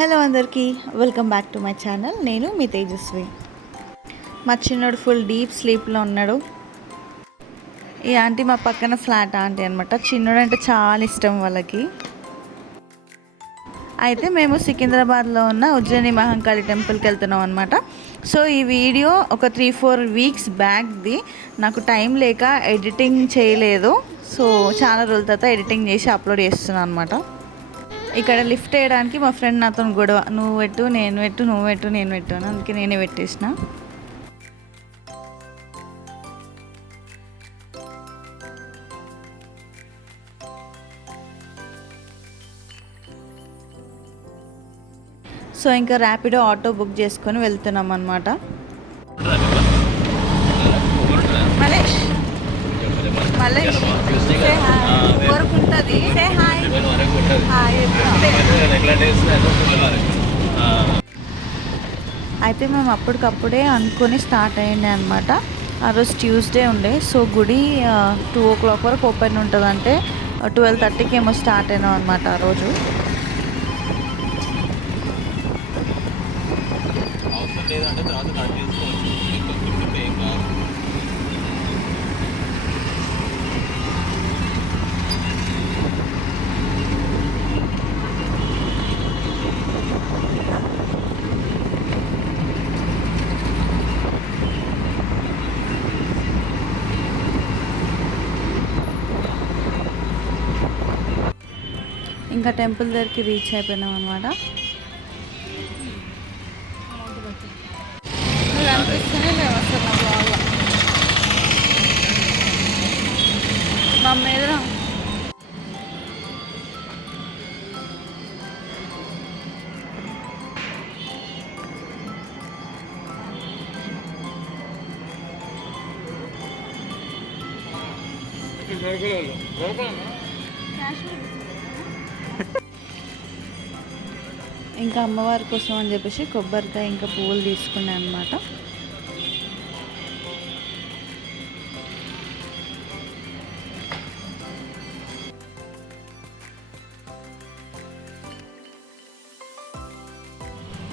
Hello అందరికీ, welcome back to my channel. నేను మీ తేజస్వి. మా చిన్నోడు ఫుల్ డీప్ స్లీప్లో ఉన్నాడు. ఈ ఆంటీ మా పక్కన ఫ్లాట్ ఆంటీ అనమాట. చిన్నోడు అంటే చాలా ఇష్టం వాళ్ళకి. అయితే మేము సికింద్రాబాద్లో ఉన్న ఉజ్జయిని మహంకాళి టెంపుల్కి వెళ్తున్నాం అనమాట. సో ఈ వీడియో ఒక 3-4 వీక్స్ బ్యాక్ది. నాకు టైం లేక ఎడిటింగ్ చేయలేదు. సో చాలా రోజుల తర్వాత ఎడిటింగ్ చేసి అప్లోడ్ చేస్తున్నాను అనమాట. ఇక్కడ లిఫ్ట్ వేయడానికి మా ఫ్రెండ్ నాతో గొడవ, నువ్వు పెట్టు నేను పెట్టు, నువ్వు పెట్టు నేను పెట్టు అని. అందుకే నేనే పెట్టేసిన. సో ఇంకా ర్యాపిడో ఆటో బుక్ చేసుకొని వెళ్తున్నాం అనమాట. అయితే మేము అప్పటికప్పుడే అనుకొని స్టార్ట్ అయ్యింది అనమాట. ఆ రోజు ట్యూస్డే ఉండే. సో గుడి 2 o'clock వరకు ఓపెన్ ఉంటుందంటే 12:30కి ఏమో స్టార్ట్ అయినాం అనమాట ఆ రోజు. ఇంకా టెంపుల్ దగ్గరికి రీచ్ అయిపోయినాం అనమాట. అనిపిస్తూనే లేవు అసలు నా బ్లాగ్లో. మా మీద ఇంకా అమ్మవారి కోసం అని చెప్పేసి కొబ్బరికాయ ఇంకా పువ్వులు తీసుకున్నాయి అన్నమాట.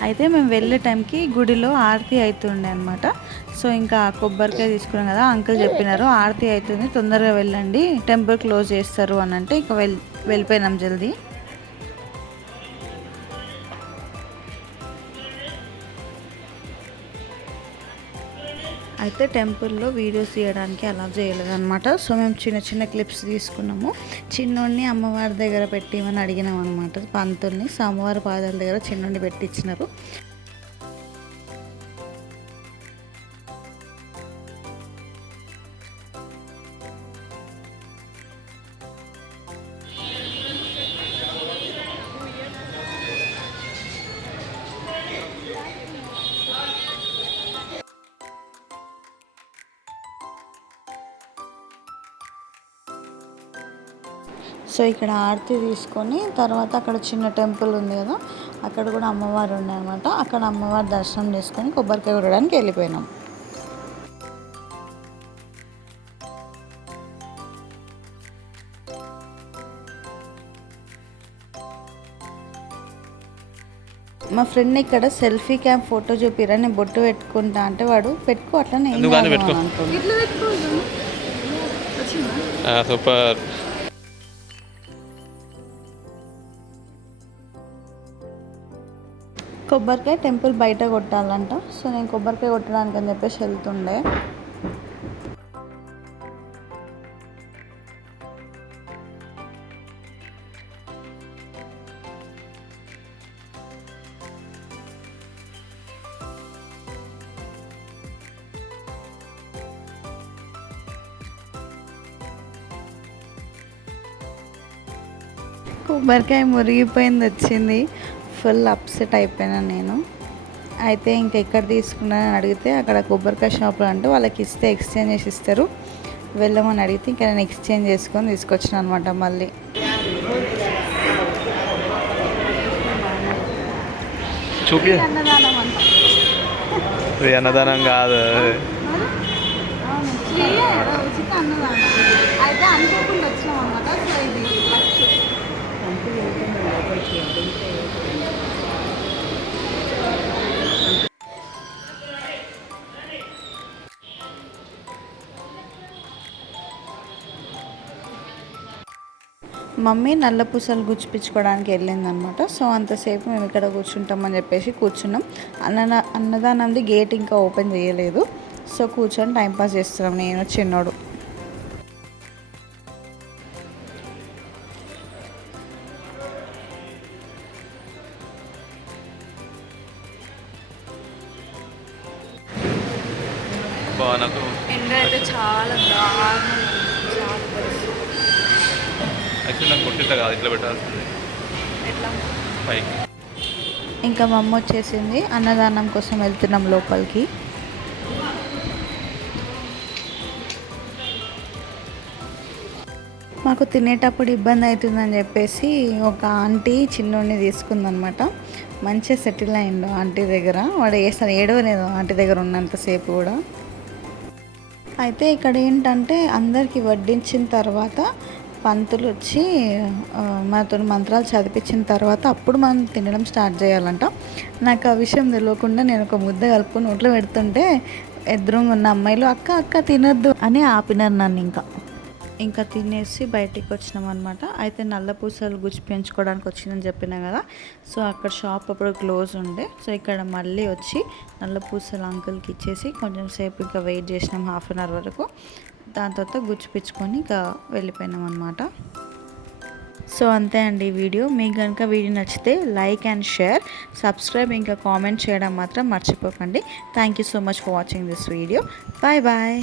అయితే మేము వెళ్ళే టైంకి గుడిలో ఆరతి అవుతుండే అనమాట. సో ఇంకా కొబ్బరికాయ తీసుకున్నాం కదా, అంకుల్ చెప్పినారు ఆరతి అవుతుంది తొందరగా వెళ్ళండి, టెంపుల్ క్లోజ్ చేస్తారు అని అంటే ఇక వెళ్ళిపోయినాం జల్దీ. అయితే టెంపుల్లో వీడియోస్ తీయడానికి అలా చేయలేదన్నమాట. సో మేము చిన్న చిన్న క్లిప్స్ తీసుకున్నాము. చిన్నోడిని అమ్మవారి దగ్గర పెట్టిమని అడిగినాం అనమాట. పంతుల్ని అమ్మవారి పాదాల దగ్గర చిన్నోడిని పెట్టించినారు. సో ఇక్కడ ఆరతి తీసుకొని తర్వాత అక్కడ చిన్న టెంపుల్ ఉంది కదా, అక్కడ కూడా అమ్మవారు ఉండే అనమాట. అక్కడ అమ్మవారి దర్శనం చేసుకొని కొబ్బరికాయ కొట్టడానికి వెళ్ళిపోయినాం. మా ఫ్రెండ్ ఇక్కడ సెల్ఫీ క్యామ్ ఫోటో చూపిరా, నేను బొట్టు పెట్టుకుంటా అంటే వాడు పెట్టుకో అట్లనే సూపర్. కొబ్బరికాయ టెంపుల్ బయట కొట్టాలంట. సో నేను కొబ్బరికాయ కొట్టడానికి అని చెప్పేసి వెళ్తుండే. కొబ్బరికాయ మురిగిపోయింది వచ్చింది. ఫుల్ అప్సెట్ అయిపోయినా నేను. అయితే ఇంకా ఎక్కడ తీసుకున్నానని అడిగితే అక్కడ కొబ్బరికాయ షాప్లో అంటే వాళ్ళకి ఇస్తే ఎక్స్చేంజ్ చేసి ఇస్తారు, వెళ్ళమని అడిగితే ఇంకా నేను ఎక్స్చేంజ్ చేసుకొని తీసుకొచ్చిన అనమాట. మళ్ళీ చూపి అన్నదానం కాదు, ఉచిత అన్నదానం. అయితే అనుకోకుండా వచ్చినాం అనమాట. సో ఇది మమ్మీ నల్ల పూసలు గుచ్చిపించుకోవడానికి వెళ్ళిందనమాట. సో అంతసేపు మేము ఇక్కడ కూర్చుంటామని చెప్పేసి కూర్చున్నాం. అన్నదానంది గేట్ ఇంకా ఓపెన్ చేయలేదు. సో కూర్చొని టైంపాస్ చేస్తున్నాం నేను చిన్నోడు. నాకు ఎండ అయితే చాలా దారుణం, చాలా పరిస్థితి. యాక్చువల్లీ నాకు కొట్టిట్లా కాదు, ఇట్లా పెట్టాల్సింది ఎట్లా పైకి. ఇంకా మా అమ్మ వచ్చేసింది. అన్నదానం కోసం వెళ్తున్నాం లోపలికి. మాకు తినేటప్పుడు ఇబ్బంది అవుతుందని చెప్పేసి ఒక ఆంటీ చిన్నోడిని తీసుకుందనమాట. మంచిగా సెటిల్ అయ్యిండు ఆంటీ దగ్గర. వాడు అసలు ఏడవలేదు ఆంటీ దగ్గర ఉన్నంతసేపు కూడా. అయితే ఇక్కడ ఏంటంటే అందరికీ వడ్డించిన తర్వాత పంతులు వచ్చి మనతో మంత్రాలు చదివించిన తర్వాత అప్పుడు మనం తినడం స్టార్ట్ చేయాలంట. నాకు ఆ విషయం తెలియకుండా నేను ఒక ముద్ద కలుపుకొని నోట్లో పెడుతుంటే ఎదురుగా ఉన్న అమ్మాయిలు అక్క అక్క తినొద్దు అని ఆపినారు నన్ను. ఇంకా తినేసి బయటికి వచ్చినాం అనమాట. అయితే నల్ల పూసలు గుచ్చి పెంచుకోవడానికి వచ్చిందని చెప్పినా కదా. సో అక్కడ షాప్ అప్పుడు క్లోజ్ ఉండే. సో ఇక్కడ మళ్ళీ వచ్చి నల్ల పూసలు అంకుల్కి ఇచ్చేసి కొంచెం సేపు ఇంకా వెయిట్ చేసినాం, 1/2 hour వరకు. దాని తర్వాత గుచ్చిపించుకొని ఇంకా వెళ్ళిపోయినాం అనమాట. సో అంతే అండి వీడియో. మీకు కనుక వీడియో నచ్చితే లైక్ అండ్ షేర్, సబ్స్క్రైబ్, ఇంకా కామెంట్ చేయడం మాత్రం మర్చిపోకండి. Thank you so much for watching this video. Bye bye.